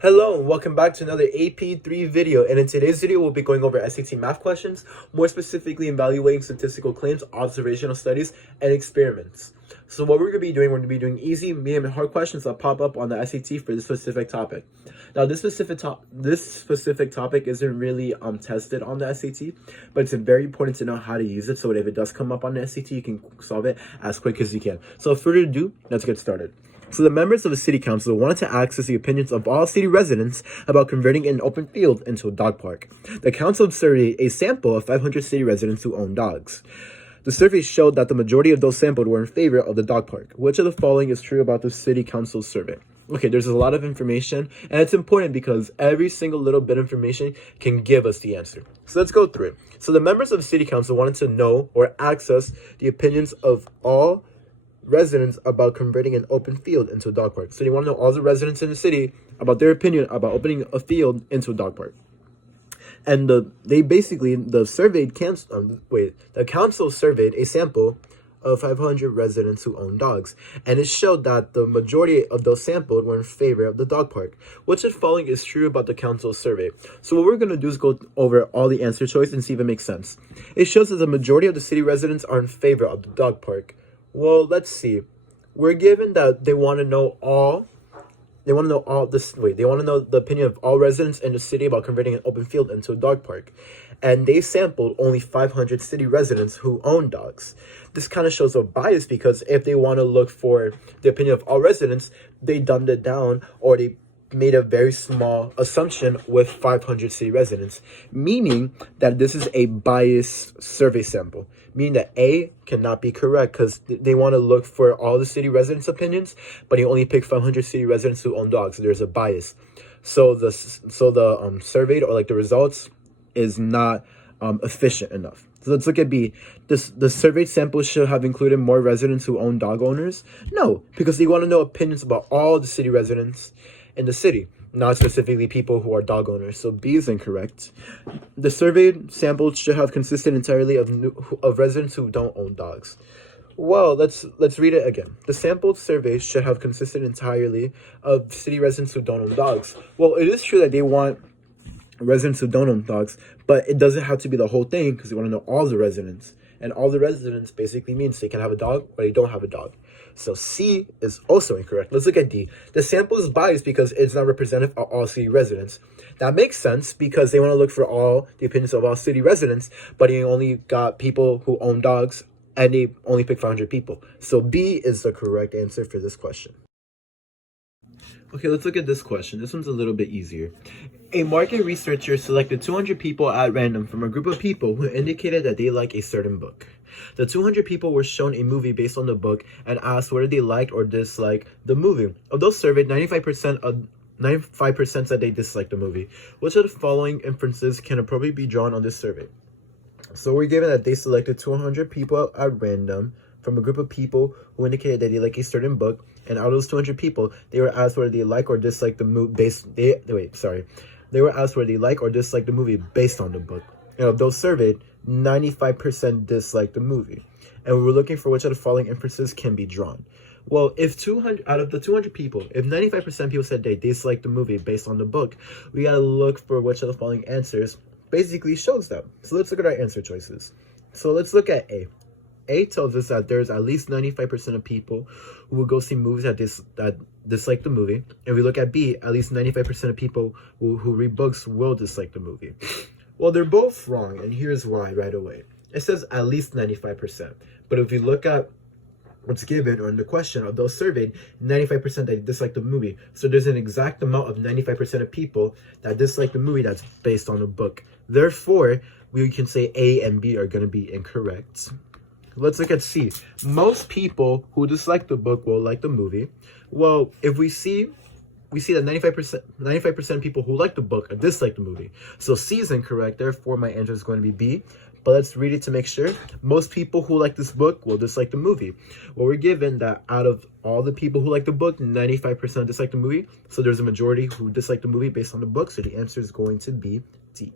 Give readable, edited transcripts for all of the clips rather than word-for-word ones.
Hello and welcome back to another AP3 video, and in today's video we'll be going over SAT math questions, more specifically evaluating statistical claims, observational studies, and experiments. So what we're going to be doing, we're going to be doing easy, medium, and hard questions that pop up on the SAT for this specific topic. Now this specific topic isn't really tested on the SAT, but it's very important to know how to use it so that if it does come up on the SAT, you can solve it as quick as you can. So without further ado, let's get started. So the members of the city council wanted to access the opinions of all city residents about converting an open field into a dog park. The council surveyed a sample of 500 city residents who own dogs. The survey showed that the majority of those sampled were in favor of the dog park. Which of the following is true about the city council survey? Okay, there's a lot of information, and it's important because every single little bit of information can give us the answer. So let's go through it. So the members of the city council wanted to know or access the opinions of all residents about converting an open field into a dog park. So they want to know all the residents in the city about their opinion about opening a field into a dog park. And the council surveyed a sample of 500 residents who own dogs, and it showed that the majority of those sampled were in favor of the dog park. Which of the following is true about the council survey? So what we're going to do is go over all the answer choice and see if it makes sense. It shows that the majority of the city residents are in favor of the dog park. Well, let's see. We're given that they want to know the opinion of all residents in the city about converting an open field into a dog park. And they sampled only 500 city residents who own dogs. This kind of shows a bias because if they want to look for the opinion of all residents, they dumbed it down, or they made a very small assumption with 500 city residents, meaning that this is a biased survey sample, meaning that A cannot be correct because they want to look for all the city residents' opinions, but you only pick 500 city residents who own dogs. So there's a bias. So the surveyed, or like the results, is not efficient enough. So let's look at B. The surveyed sample should have included more residents who own dog owners. No, because they want to know opinions about all the city residents in the city, not specifically people who are dog owners. So B is incorrect. The surveyed sample should have consisted entirely of residents who don't own dogs. Well, let's read it again. The sampled survey should have consisted entirely of city residents who don't own dogs. Well, it is true that they want residents who don't own dogs, but it doesn't have to be the whole thing because they want to know all the residents. And all the residents basically means they can have a dog or they don't have a dog. So C is also incorrect. Let's look at D. The sample is biased because it's not representative of all city residents. That makes sense because they want to look for all the opinions of all city residents, but they only got people who own dogs and they only picked 500 people. So B is the correct answer for this question. Okay, let's look at this question. This one's a little bit easier. A market researcher selected 200 people at random from a group of people who indicated that they like a certain book. The 200 people were shown a movie based on the book and asked whether they liked or disliked the movie. Of those surveyed, 95% said they disliked the movie. Which of the following inferences can appropriately be drawn on this survey? So we're given that they selected 200 people at random from a group of people who indicated that they like a certain book, and out of those 200 people, they were asked whether they like or dislike the movie They were asked whether they like or dislike the movie based on the book. And of those surveyed, 95% disliked the movie. And we were looking for which of the following inferences can be drawn. Well, if out of the 200 people, if 95% of people said they disliked the movie based on the book, we gotta look for which of the following answers basically shows that. So let's look at our answer choices. So let's look at A. A tells us that there's at least 95% of people who will go see movies that dislike the movie. And we look at B, at least 95% of people who read books will dislike the movie. Well, they're both wrong, and here's why right away. It says at least 95%. But if we look at what's given or in the question of those surveyed, 95% that dislike the movie. So there's an exact amount of 95% of people that dislike the movie that's based on a book. Therefore, we can say A and B are going to be incorrect. Let's look at C. Most people who dislike the book will like the movie. Well, if we see that 95% of people who like the book dislike the movie. So C is incorrect. Therefore, my answer is going to be B. But let's read it to make sure. Most people who like this book will dislike the movie. Well, we're given that out of all the people who like the book, 95% dislike the movie. So there's a majority who dislike the movie based on the book. So the answer is going to be D.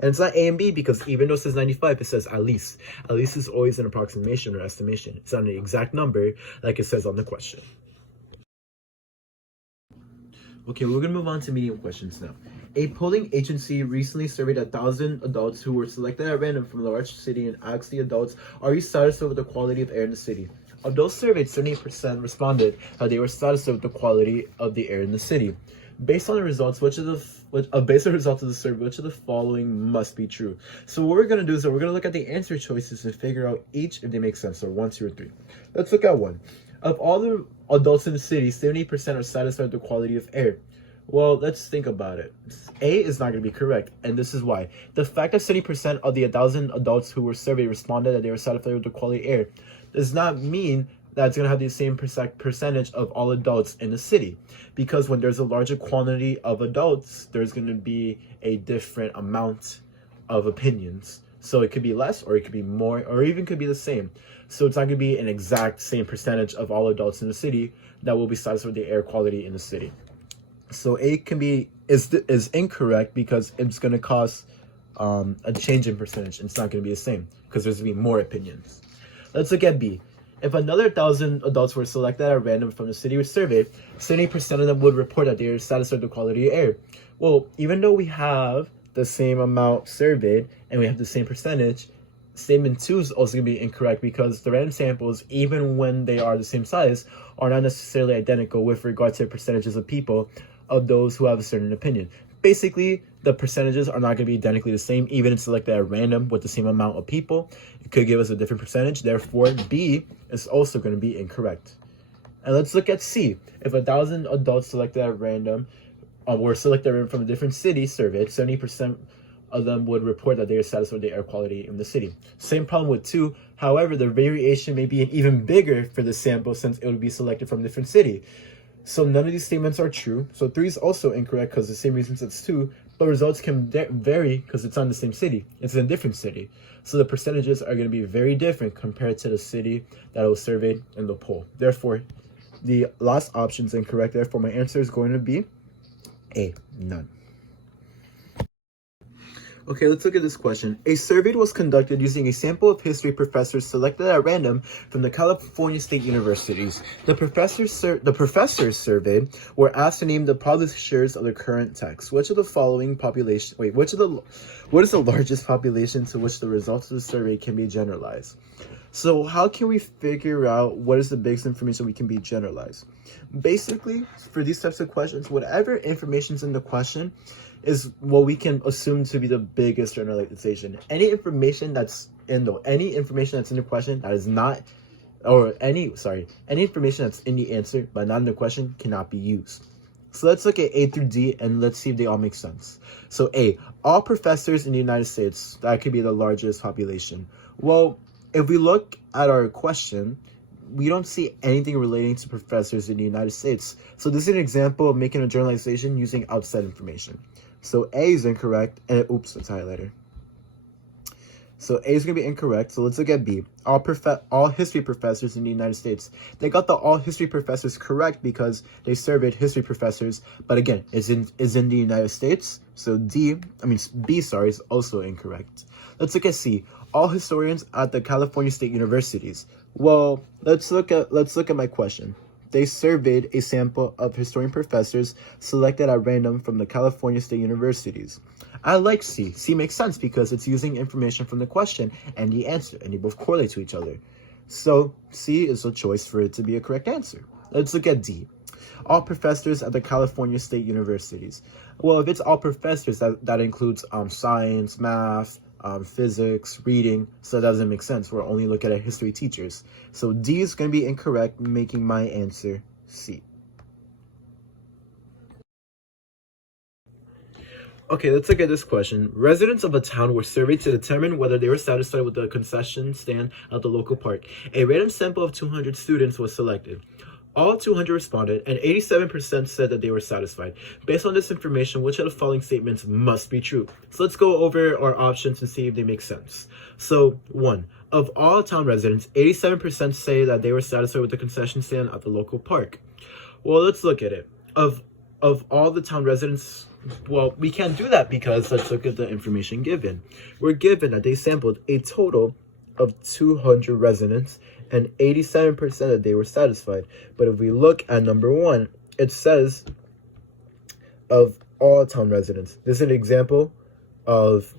And it's not A and B because even though it says 95, it says at least. At least is always an approximation or estimation. It's not an exact number like it says on the question. Okay, we're gonna move on to medium questions now. A polling agency recently surveyed 1,000 adults who were selected at random from a large city and asked the adults, "Are you satisfied with the quality of air in the city?" Of those surveyed, 78% responded that they were satisfied with the quality of the air in the city. Based on the results, based on the results of the survey, which of the following must be true? So what we're gonna do is that we're gonna look at the answer choices and figure out each if they make sense. So 1, 2, or 3. Let's look at 1. Of all the adults in the city, 70% are satisfied with the quality of air. Well, let's think about it. A is not going to be correct, and this is why. The fact that 70% of the 1,000 adults who were surveyed responded that they were satisfied with the quality of air does not mean that it's going to have the same percentage of all adults in the city. Because when there's a larger quantity of adults, there's going to be a different amount of opinions. So it could be less, or it could be more, or even could be the same. So it's not going to be an exact same percentage of all adults in the city that will be satisfied with the air quality in the city. So A is incorrect because it's going to cause a change in percentage. It's not going to be the same because there's going to be more opinions. Let's look at B. If another 1,000 adults were selected at random from the city surveyed, 70% of them would report that they are satisfied with the quality of air. Well, even though we have the same amount surveyed and we have the same percentage, statement 2 is also going to be incorrect because the random samples, even when they are the same size, are not necessarily identical with regard to percentages of people of those who have a certain opinion. Basically, the percentages are not going to be identically the same, even if selected at random with the same amount of people. It could give us a different percentage. Therefore, B is also going to be incorrect. And let's look at C. If 1,000 adults selected at random were selected from a different city surveyed, 70% of them would report that they are satisfied with the air quality in the city. Same problem with 2. However, the variation may be even bigger for the sample since it would be selected from a different city. So none of these statements are true. So 3 is also incorrect because the same reasons as 2, but results can vary because it's not in the same city. It's in a different city. So the percentages are going to be very different compared to the city that was surveyed in the poll. Therefore, the last option is incorrect. Therefore, my answer is going to be A, none. Okay, let's look at this question. A survey was conducted using a sample of history professors selected at random from the California State Universities. The professors surveyed were asked to name the publishers of the current text. What is the largest population to which the results of the survey can be generalized? So how can we figure out what is the biggest information we can be generalized? Basically, for these types of questions, whatever information is in the question is what we can assume to be the biggest generalization. Any information that's in the question that is not, any information that's in the answer but not in the question cannot be used. So let's look at A through D and let's see if they all make sense. So A, all professors in the United States, that could be the largest population. Well, if we look at our question, we don't see anything relating to professors in the United States. So this is an example of making a generalization using outside information. So A is incorrect, and oops, that's a highlighter. So A is going to be incorrect. So let's look at B. All history professors in the United States. They got the all history professors correct because they surveyed history professors. But again, is in the United States. So B is also incorrect. Let's look at C. All historians at the California State Universities. Well, let's look at my question. They surveyed a sample of historian professors selected at random from the California State Universities. I like C. C makes sense because it's using information from the question and the answer, and they both correlate to each other. So C is a choice for it to be a correct answer. Let's look at D. All professors at the California State Universities. Well, if it's all professors, that includes science, math, physics, reading, so that doesn't make sense. We're only looking at history teachers. So D is going to be incorrect, making my answer C. Okay, let's look at this question. Residents of a town were surveyed to determine whether they were satisfied with the concession stand at the local park. A random sample of 200 students was selected. All 200 responded, and 87% said that they were satisfied. Based on this information, which of the following statements must be true? So let's go over our options and see if they make sense. So, 1. Of all town residents, 87% say that they were satisfied with the concession stand at the local park. Well, let's look at it. Of all the town residents, well, we can't do that because let's look at the information given. We're given that they sampled a total of 200 residents and 87% that they were satisfied. But if we look at number 1, it says of all town residents. This is an example of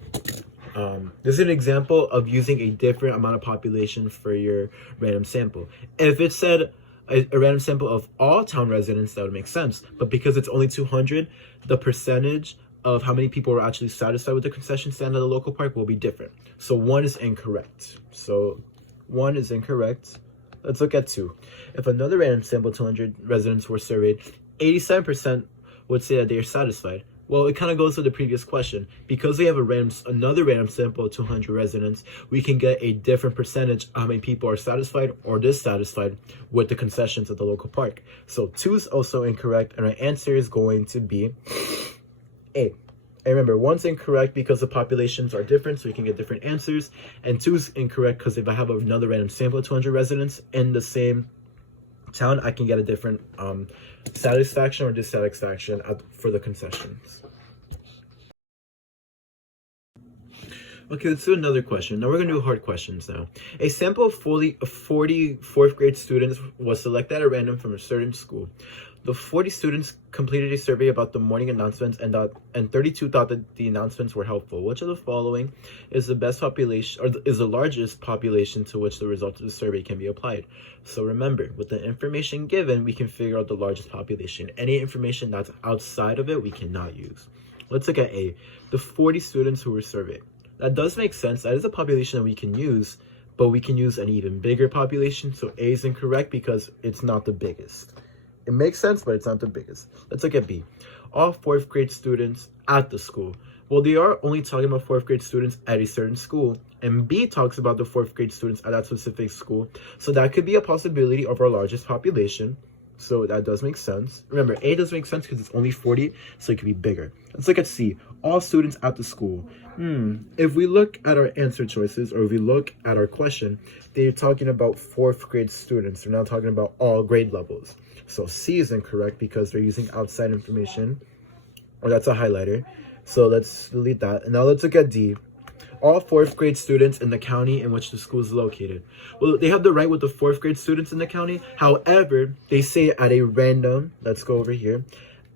using a different amount of population for your random sample. If it said a random sample of all town residents, that would make sense. But because it's only 200, the percentage of how many people are actually satisfied with the concession stand at the local park will be different. So 1 is incorrect. So 1 is incorrect. Let's look at 2. If another random sample of 200 residents were surveyed, 87% would say that they are satisfied. Well, it kind of goes to the previous question. Because we have another random sample of 200 residents, we can get a different percentage of how many people are satisfied or dissatisfied with the concessions at the local park. So 2 is also incorrect, and our answer is going to be A. And remember, 1's incorrect because the populations are different, so you can get different answers. And 2's incorrect because if I have another random sample of 200 residents in the same town, I can get a different satisfaction or dissatisfaction for the concessions. Okay, let's do another question. Now we're going to do hard questions now. A sample of 40 fourth grade students was selected at random from a certain school. The 40 students completed a survey about the morning announcements, and 32 thought that the announcements were helpful. Which of the following is the best population, or is the largest population to which the results of the survey can be applied? So remember, with the information given, we can figure out the largest population. Any information that's outside of it, we cannot use. Let's look at A, the 40 students who were surveyed. That does make sense. That is a population that we can use, but we can use an even bigger population. So A is incorrect because it's not the biggest. It makes sense, but it's not the biggest. Let's look at B. All fourth grade students at the school. Well, they are only talking about fourth grade students at a certain school, and B talks about the fourth grade students at that specific school. So that could be a possibility of our largest population. So that does make sense. Remember, A does make sense because it's only 40, so it could be bigger. Let's look at C. All students at the school. If we look at our answer choices, or if we look at our question, they're talking about fourth grade students. They're not talking about all grade levels. So C is incorrect because they're using outside information, or that's a highlighter. So let's delete that. And now let's look at D. All fourth grade students in the county in which the school is located. Well, they have the right with the fourth grade students in the county. However, they say at a random, let's go over here,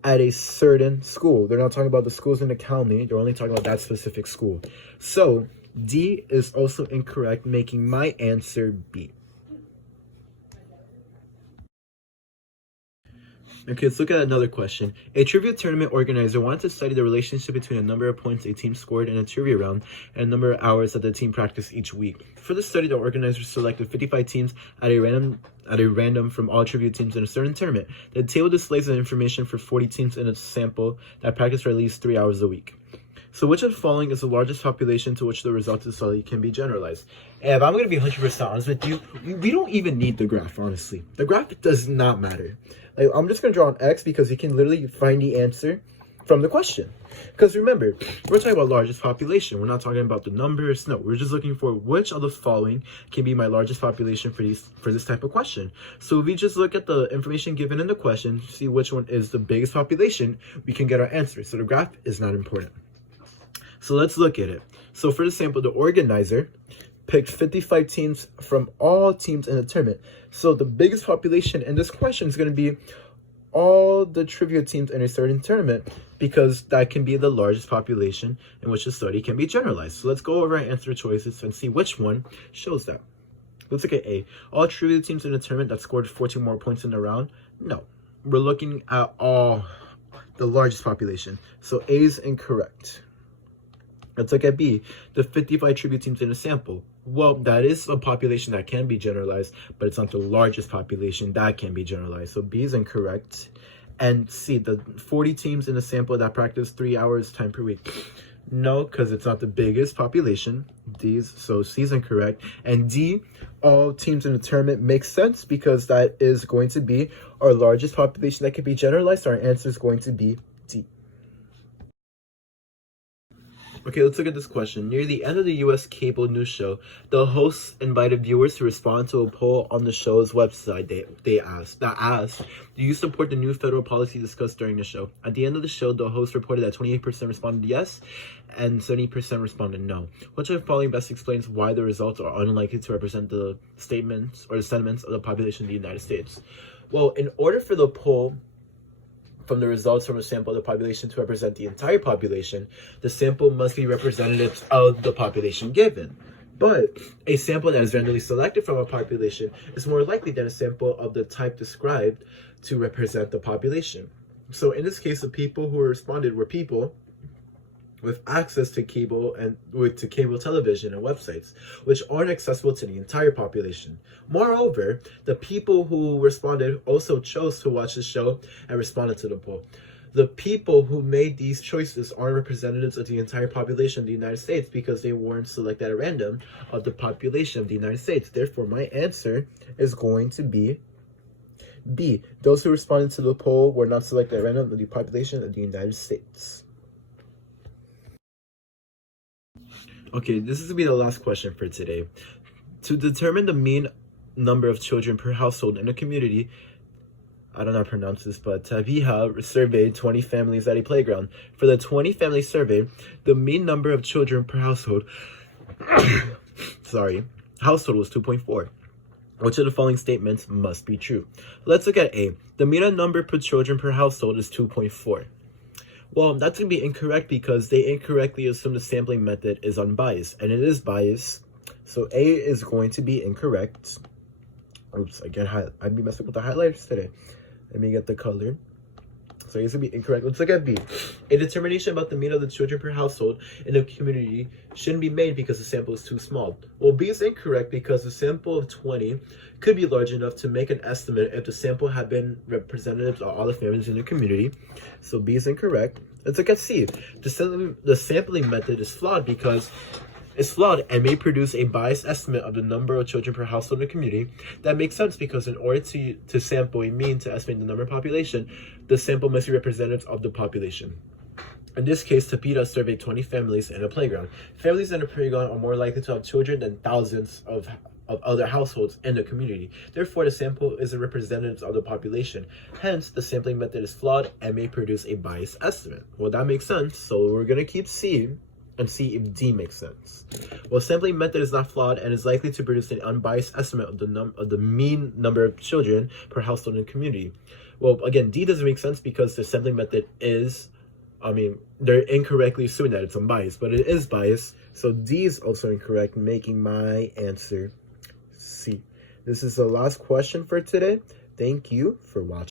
at a certain school. They're not talking about the schools in the county. They're only talking about that specific school. So D is also incorrect, making my answer B. Okay, let's look at another question. A trivia tournament organizer wanted to study the relationship between a number of points a team scored in a trivia round and a number of hours that the team practiced each week. For the study, the organizer selected 55 teams at a random from all trivia teams in a certain tournament. The table displays the information for 40 teams in a sample that practice for at least 3 hours a week. So which of the following is the largest population to which the results of the study can be generalized? And if I'm going to be 100% honest with you, we don't even need the graph, honestly. The graph does not matter. Like, I'm just going to draw an X because you can literally find the answer from the question. Because remember, we're talking about largest population. We're not talking about the numbers. No, we're just looking for which of the following can be my largest population for this type of question. So if we just look at the information given in the question, see which one is the biggest population, we can get our answer. So the graph is not important. So let's look at it. So for the sample, the organizer picked 55 teams from all teams in the tournament. So the biggest population in this question is going to be all the trivia teams in a certain tournament, because that can be the largest population in which the study can be generalized. So let's go over our answer choices and see which one shows that. Let's look at A. All trivia teams in a tournament that scored 14 more points in the round. No, we're looking at all the largest population. So A is incorrect. Let's look at B, the 55 trivia teams in a sample. Well, that is a population that can be generalized, but it's not the largest population that can be generalized. So B is incorrect. And C, the 40 teams in a sample that practice 3 hours time per week. No, because it's not the biggest population. So C is incorrect. And D, all teams in the tournament makes sense because that is going to be our largest population that can be generalized. So our answer is going to be D. Okay, let's look at this question. Near the end of the U.S. cable news show, the hosts invited viewers to respond to a poll on the show's website. They asked, do you support the new federal policy discussed during the show? At the end of the show, the host reported that 28% responded yes and 70% responded no. Which of the following best explains why the results are unlikely to represent the statements or the sentiments of the population of the United States? Well, in order for the poll from the results from a sample of the population to represent the entire population, the sample must be representative of the population given. But a sample that is randomly selected from a population is more likely than a sample of the type described to represent the population. So in this case, the people who responded were people with access to cable television and websites, which aren't accessible to the entire population. Moreover, the people who responded also chose to watch the show and responded to the poll. The people who made these choices aren't representatives of the entire population of the United States because they weren't selected at random of the population of the United States. Therefore, my answer is going to be B. Those who responded to the poll were not selected at random of the population of the United States. Okay, this is going to be the last question for today. To determine the mean number of children per household in a community, I don't know how to pronounce this, but Tabiha surveyed 20 families at a playground. For the 20 family survey, the mean number of children per household, household was 2.4. Which of the following statements must be true? Let's look at A. The mean number per children per household is 2.4. Well, that's going to be incorrect because they incorrectly assume the sampling method is unbiased, and it is biased. So A is going to be incorrect. Oops, again, I'd be messing with the highlighters today. Let me get the color. So it's going to be incorrect. Let's look at B. A determination about the mean of the children per household in a community shouldn't be made because the sample is too small. Well, B is incorrect because the sample of 20 could be large enough to make an estimate if the sample had been representative of all the families in the community. So B is incorrect. Let's look at C. The sampling method is flawed because it's flawed and may produce a biased estimate of the number of children per household in the community. That makes sense because in order to sample a mean to estimate the number of population, the sample must be representative of the population. In this case, Tapita surveyed 20 families in a playground. Families in a playground are more likely to have children than thousands of other households in the community. Therefore, the sample is a representative of the population. Hence, the sampling method is flawed and may produce a biased estimate. Well, that makes sense. So we're going to keep C and see if D makes sense. Well, sampling method is not flawed and is likely to produce an unbiased estimate of the mean number of children per household in the community. Well, again, D doesn't make sense because the sampling method is, they're incorrectly assuming that it's unbiased, but it is biased. So D is also incorrect, making my answer C. This is the last question for today. Thank you for watching.